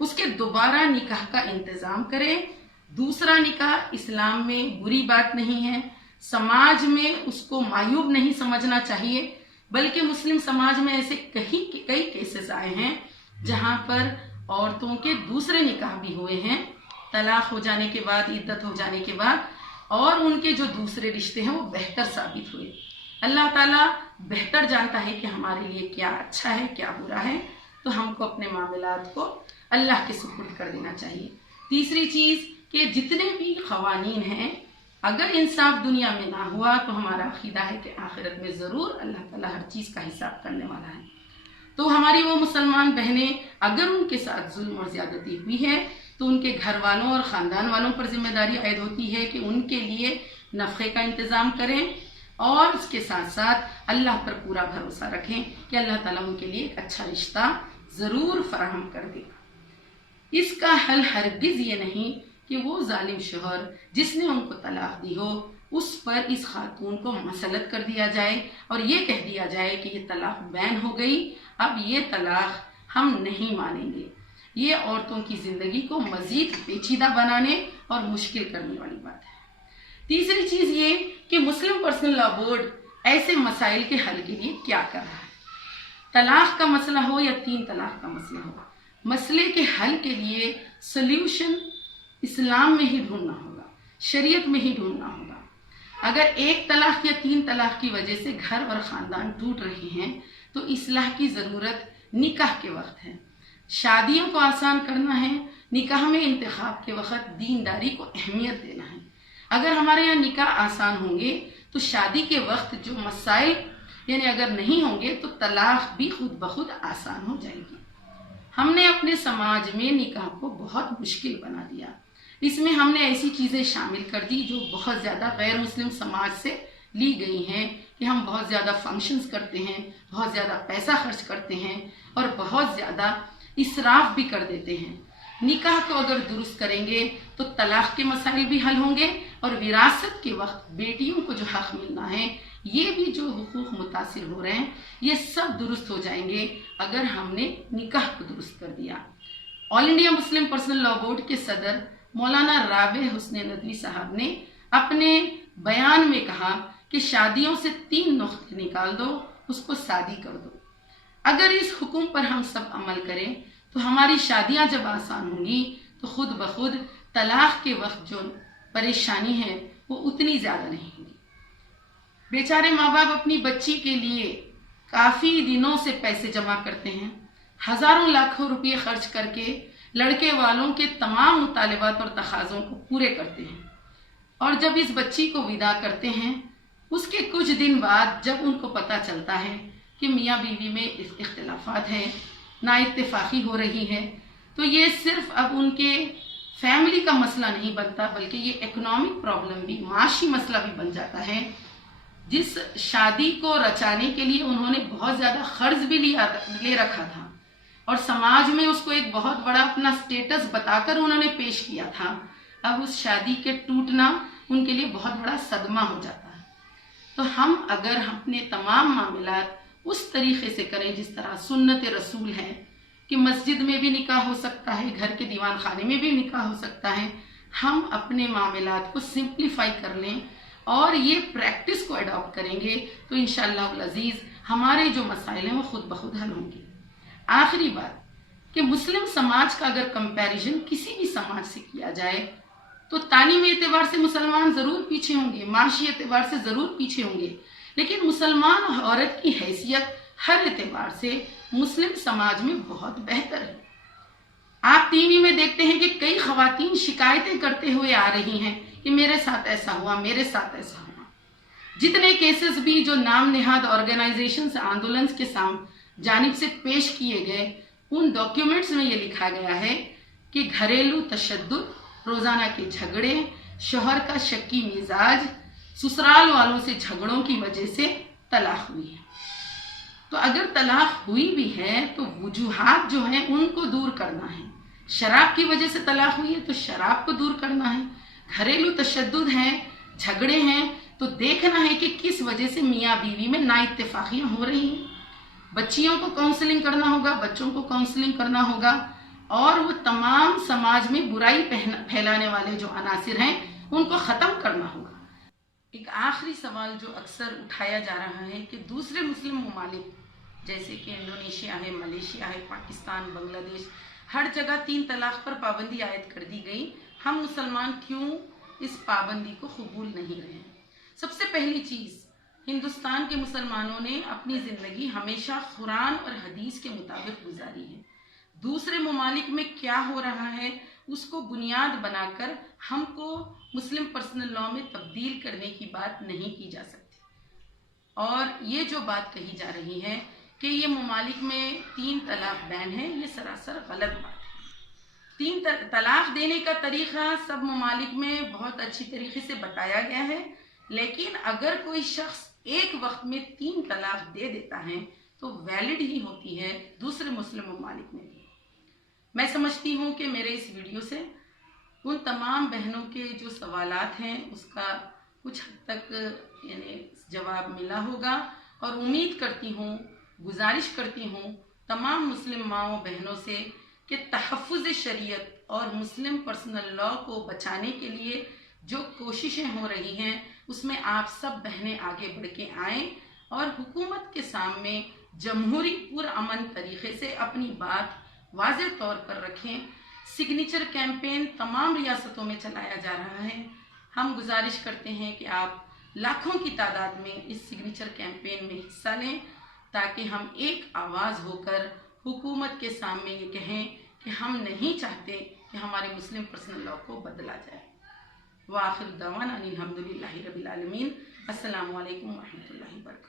اس کے دوبارہ نکاح کا انتظام کرے. دوسرا نکاح اسلام میں بری بات نہیں ہے، سماج میں اس کو معیوب نہیں سمجھنا چاہیے، بلکہ مسلم سماج میں ایسے کئی کیسز آئے ہیں جہاں پر عورتوں کے دوسرے نکاح بھی ہوئے ہیں طلاق ہو جانے کے بعد، عدت ہو جانے کے بعد، اور ان کے جو دوسرے رشتے ہیں وہ بہتر ثابت ہوئے. اللہ تعالیٰ بہتر جانتا ہے کہ ہمارے لیے کیا اچھا ہے کیا برا ہے، تو ہم کو اپنے معاملات کو اللہ کے سپرد کر دینا چاہیے. تیسری چیز کہ جتنے بھی قوانین ہیں اگر انصاف دنیا میں نہ ہوا تو ہمارا عقیدہ ہے کہ آخرت میں ضرور اللہ تعالیٰ ہر چیز کا حساب کرنے والا ہے. تو ہماری وہ مسلمان بہنیں اگر ان کے ساتھ ظلم اور زیادتی ہوئی ہے تو ان کے گھر والوں اور خاندان والوں پر ذمہ داری عائد ہوتی ہے کہ ان کے لیے نفقے کا انتظام کریں، اور اس کے ساتھ ساتھ اللہ پر پورا بھروسہ رکھیں کہ اللہ تعالیٰ ان کے لیے ایک اچھا رشتہ ضرور فراہم کر دے گا. اس کا حل ہرگز یہ نہیں کہ وہ ظالم شوہر جس نے ان کو طلاق دی ہو اس پر اس خاتون کو مسلط کر دیا جائے اور یہ کہہ دیا جائے کہ یہ طلاق بین ہو گئی، اب یہ طلاق ہم نہیں مانیں گے. یہ عورتوں کی زندگی کو مزید پیچیدہ بنانے اور مشکل کرنے والی بات ہے. تیسری چیز یہ کہ مسلم پرسنل لا بورڈ ایسے مسائل کے حل کے لیے کیا کر رہا ہے. طلاق کا مسئلہ ہو یا 3 طلاق کا مسئلہ ہو، مسئلے کے حل کے لیے سلیوشن اسلام میں ہی ڈھونڈنا ہوگا، شریعت میں ہی ڈھونڈنا ہوگا. اگر 1 طلاق یا 3 طلاق کی وجہ سے گھر اور خاندان ٹوٹ رہے ہیں تو اصلاح کی ضرورت نکاح کے وقت ہے. شادیوں کو آسان کرنا ہے، نکاح میں انتخاب کے وقت دینداری کو اہمیت دینا ہے. اگر ہمارے یہاں نکاح آسان ہوں گے تو شادی کے وقت جو مسائل یعنی اگر نہیں ہوں گے تو طلاق بھی خود بخود آسان ہو جائے گی. ہم نے اپنے سماج میں نکاح کو بہت مشکل بنا دیا. اس میں ہم نے ایسی چیزیں شامل کر دی جو بہت زیادہ غیر مسلم سماج سے لی گئی ہیں کہ ہم بہت زیادہ فنکشنز کرتے ہیں، بہت زیادہ پیسہ خرچ کرتے ہیں اور بہت زیادہ اسراف بھی کر دیتے ہیں. نکاح کو اگر درست کریں گے تو طلاق کے مسائل بھی حل ہوں گے اور وراثت کے وقت بیٹیوں کو جو حق ملنا ہے، یہ بھی جو حقوق متاثر ہو رہے ہیں، یہ سب درست ہو جائیں گے اگر ہم نے نکاح کو درست کر دیا. آل انڈیا مسلم پرسنل لا بورڈ کے صدر مولانا رابع حسن ندوی صاحب نے اپنے بیان میں کہا کہ شادیوں سے 3 نقطے نکال دو، اس کو شادی کر دو. اگر اس حکم پر ہم سب عمل کریں تو ہماری شادیاں جب آسان ہوں گی تو خود بخود طلاق کے وقت جو پریشانی ہے وہ اتنی زیادہ نہیں ہوگی. بیچارے ماں باپ اپنی بچی کے لیے کافی دنوں سے پیسے جمع کرتے ہیں، ہزاروں لاکھوں روپے خرچ کر کے لڑکے والوں کے تمام مطالبات اور تقاضوں کو پورے کرتے ہیں، اور جب اس بچی کو ودا کرتے ہیں اس کے کچھ دن بعد جب ان کو پتہ چلتا ہے کہ میاں بیوی میں اختلافات ہیں، نا اتفاقی ہو رہی ہے، تو یہ صرف اب ان کے فیملی کا مسئلہ نہیں بنتا بلکہ یہ اکنامک پرابلم بھی، معاشی مسئلہ بھی بن جاتا ہے. جس شادی کو رچانے کے لیے انہوں نے بہت زیادہ قرض بھی لے رکھا تھا اور سماج میں اس کو ایک بہت بڑا اپنا سٹیٹس بتا کر انہوں نے پیش کیا تھا، اب اس شادی کے ٹوٹنا ان کے لیے بہت بڑا صدمہ ہو جاتا ہے. تو ہم اگر اپنے تمام معاملات اس طریقے سے کریں جس طرح سنت رسول ہے کہ مسجد میں بھی نکاح ہو سکتا ہے، گھر کے دیوان خانے میں بھی نکاح ہو سکتا ہے، ہم اپنے معاملات کو سمپلیفائی کر لیں اور یہ پریکٹس کو اڈاپٹ کریں گے تو انشاءاللہ العزیز ہمارے جو مسائل ہیں وہ خود بخود حل ہوں گے. آخری بات کہ مسلم سماج کا اگر کمپیریزن کسی بھی سماج سے کیا جائے تو تعلیمی اعتبار سے مسلمان ضرور پیچھے ہوں گے، معاشی اعتبار سے ضرور پیچھے ہوں گے، لیکن مسلمان عورت کی حیثیت ہر اعتبار سے مسلم سماج میں بہت بہتر ہے. آپ ٹی وی میں دیکھتے ہیں کہ کئی خواتین شکایتیں کرتے ہوئے آ رہی ہیں کہ میرے ساتھ ایسا ہوا، میرے ساتھ ایسا ہوا. جتنے کیسز بھی جو نام نہاد آرگنائزیشنز آندولن کے جانب سے پیش کیے گئے ان ڈاکیومنٹس میں یہ لکھا گیا ہے کہ گھریلو تشدد، روزانہ کے جھگڑے، شوہر کا شکی مزاج، سسرال والوں سے جھگڑوں کی وجہ سے طلاق ہوئی ہے. تو اگر طلاق ہوئی بھی ہے تو وجوہات جو ہیں ان کو دور کرنا ہے. شراب کی وجہ سے طلاق ہوئی ہے تو شراب کو دور کرنا ہے. گھریلو تشدد ہیں، جھگڑے ہیں تو دیکھنا ہے کہ کس وجہ سے میاں بیوی میں نا اتفاقیاں ہو رہی ہیں. بچیوں کو کاؤنسلنگ کرنا ہوگا، بچوں کو کاؤنسلنگ کرنا ہوگا. اور وہ تمام سماج میں برائی پھیلانے والے جو عناصر ہیں ان کو ختم کرنا ہوگا۔ ایک آخری سوال جو اکثر اٹھایا جا رہا ہے کہ دوسرے مسلم ممالک جیسے کہ انڈونیشیا ہے، ملیشیا ہے، پاکستان، بنگلہ دیش، ہر جگہ 3 طلاق پر پابندی عائد کر دی گئی، ہم مسلمان کیوں اس پابندی کو قبول نہیں رہے ہیں؟ سب سے پہلی چیز، ہندوستان کے مسلمانوں نے اپنی زندگی ہمیشہ قرآن اور حدیث کے مطابق گزاری ہے۔ دوسرے ممالک میں کیا ہو رہا ہے اس کو بنیاد بنا کر ہم کو مسلم پرسنل لاء میں تبدیل کرنے کی بات نہیں کی جا سکتی۔ اور یہ جو بات کہی جا رہی ہے کہ یہ ممالک میں 3 طلاق بین ہے، یہ سراسر غلط بات ہے۔ 3 طلاق دینے کا طریقہ سب ممالک میں بہت اچھی طریقے سے بتایا گیا ہے، لیکن اگر کوئی شخص ایک وقت میں 3 طلاق دے دیتا ہے تو ویلڈ ہی ہوتی ہے دوسرے مسلم ممالک میں بھی۔ میں سمجھتی ہوں کہ میرے اس ویڈیو سے ان تمام بہنوں کے جو سوالات ہیں اس کا کچھ حد تک جواب ملا ہوگا، اور امید کرتی ہوں، گزارش کرتی ہوں تمام مسلم ماؤں بہنوں سے کہ تحفظ شریعت اور مسلم پرسنل لاء کو بچانے کے لیے جو کوششیں ہو رہی ہیں اس میں آپ سب بہنیں آگے بڑھ کے آئیں اور حکومت کے سامنے جمہوری پرامن طریقے سے اپنی بات واضح طور پر رکھیں۔ سگنیچر کیمپین تمام ریاستوں میں چلایا جا رہا ہے، ہم گزارش کرتے ہیں کہ آپ لاکھوں کی تعداد میں اس سگنیچر کیمپین میں حصہ لیں تاکہ ہم ایک آواز ہو کر حکومت کے سامنے یہ کہیں کہ ہم نہیں چاہتے کہ ہمارے مسلم پرسنل لاء کو بدلا جائے۔ وآخر دعوانا ان الحمدللہ رب العالمین۔ السلام علیکم ورحمۃ اللہ وبرکاتہ۔